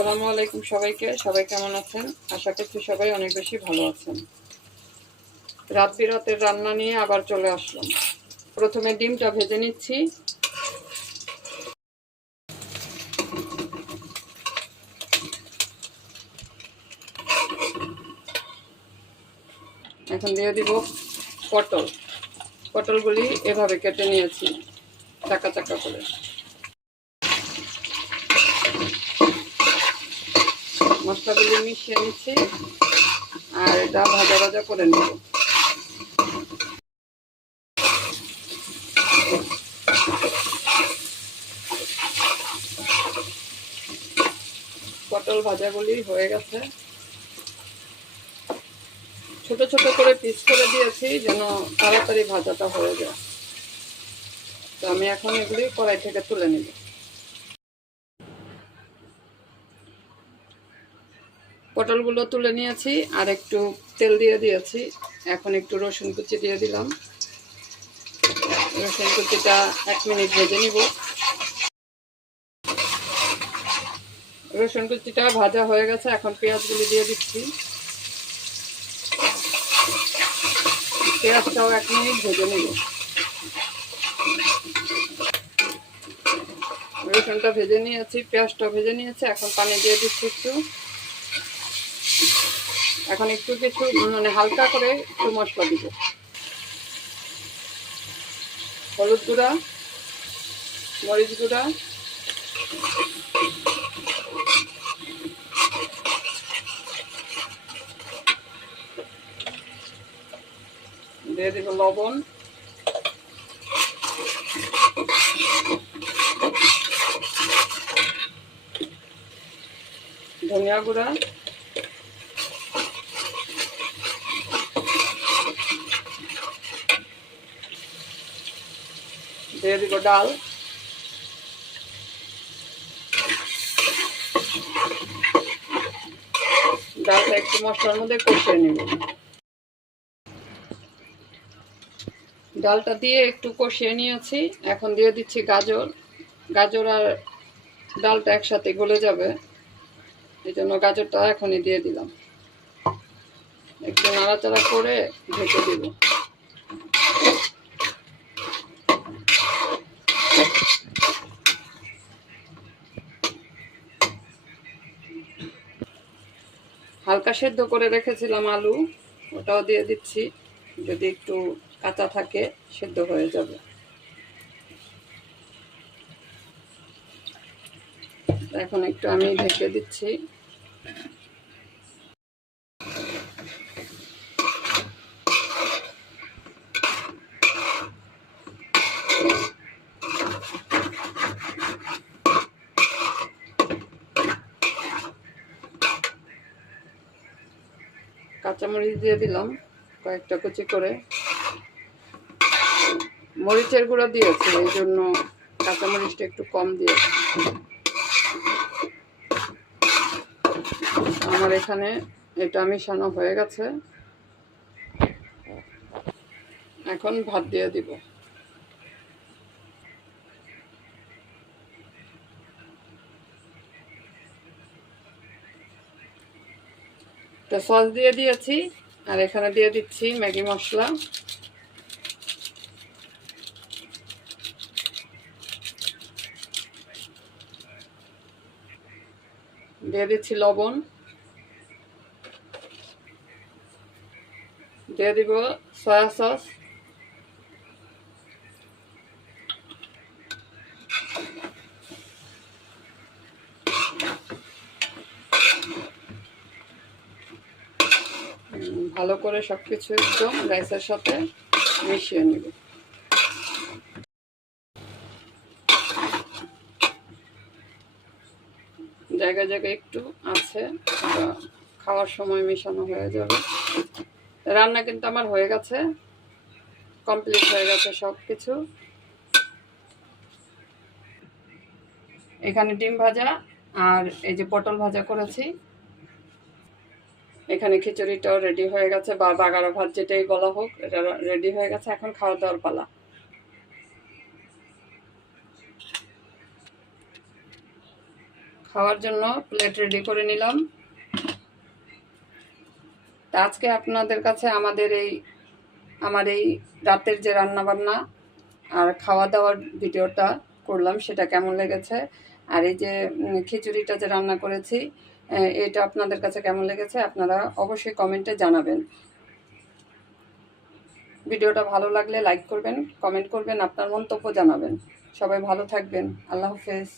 আসসালামু আলাইকুম সবাইকে। সবাই কেমন আছেন? আশা করছি সবাই অনেক বেশি ভালো আছেন। রাত বিরাতের রান্না নিয়ে আবার চলে আসলাম। প্রথমে ডিমটা ভেজে নিচ্ছি। এখন দিয়ে দিব পটল। পটলগুলি এভাবে কেটে নিয়েছি চাকা চাকা করে। মশলাগুলি মিশিয়ে নিচ্ছি আর এটা ভাজা ভাজা করে নেব। পটল ভাজাগুলি হয়ে গেছে। ছোট ছোট করে পিস করে দিয়েছি যেন তাড়াতাড়ি ভাজাটা হয়ে যায়। তো আমি এখন এগুলি কড়াই থেকে তুলে নেব। পটলগুলো তুলে নিয়েছি আর একটু তেল দিয়ে দিয়েছি। এখন একটু রসুন কুচি দিয়ে দিলাম। রসুন কুচিটা 1 মিনিট ভেজে নিব। রসুন কুচিটা ভাজা হয়ে গেছে, এখন পেঁয়াজগুলি দিয়ে দিচ্ছি। পেঁয়াজটাও 1 মিনিট ভেজে নিব। রসুনটা ভেজে নিয়েছি, পেঁয়াজটাও ভেজে নিয়েছি। এখন পানি দিয়ে দিচ্ছি একটু। এখন একটু কিছু হালকা করে একটু মশলা দিব। হলুদ গুঁড়া, মরিচ গুঁড়া, দিয়ে দিব লবণ, ধনিয়া গুঁড়া, দিয়ে দিব ডাল, ডালটা একটু মশলার মধ্যে কষিয়ে নিব। ডালটা দিয়ে একটু কষিয়ে নিয়েছি। এখন দিয়ে দিচ্ছি গাজর। গাজর আর ডালটা একসাথে গলে যাবে, এই জন্য গাজরটা এখনই দিয়ে দিলাম। একটু নাড়াচাড়া করে ঢেকে দিব। হালকা সেদ্ধ করে রেখেছিলাম আলু, ওটাও দিয়ে দিচ্ছি। যদি একটু কাঁচা থাকে সেদ্ধ হয়ে যাবে। এখন একটু আমি ঢেকে দিচ্ছি। কাঁচামরিচ দিয়ে দিলাম কয়েকটা কুচি করে। মরিচের গুঁড়া দিয়েছি, এই জন্য কাঁচামরিচটা একটু কম দিয়েছি। আমার এখানে এটা মিশানো হয়ে গেছে। এখন ভাত দিয়ে দিব। তো সস দিয়ে দিয়েছি আর এখানে দিয়ে দিচ্ছি ম্যাগি মশলা। দিয়ে দিচ্ছি লবণ, দিয়ে দিব সয়া সস, ভালো করে সবকিছু একদম রাইসের সাথে মিশিয়ে নিব। জায়গায় জায়গায় একটু আছে, খাওয়ার সময় মেশানো হয়ে যাবে। রান্না কিন্তু আমার হয়ে গেছে, কমপ্লিট হয়ে গেছে সব কিছু। এখানে ডিম ভাজা আর এই যে পটল ভাজা করেছি। এখানে খিচুড়িটাও রেডি হয়ে গেছে, বা বাগারা ভাত যেটাই বলা হোক, এটা রেডি হয়ে গেছে। এখন খাওয়া দাওয়ার পালা। খাওয়ার জন্য প্লেট রেডি করে নিলাম। তা আজকে আপনাদের কাছে আমার এই রাতের যে রান্নাবান্না আর খাওয়া দাওয়ার ভিডিওটা করলাম সেটা কেমন লেগেছে, আর এই যে খিচুড়িটা যে রান্না করেছি এটা আপনাদের কাছে কেমন লেগেছে আপনারা অবশ্যই কমেন্টে জানাবেন। ভিডিওটা ভালো লাগলে লাইক করবেন, কমেন্ট করবেন, আপনার মন্তব্য জানাবেন। সবাই ভালো থাকবেন। আল্লাহ হাফেজ।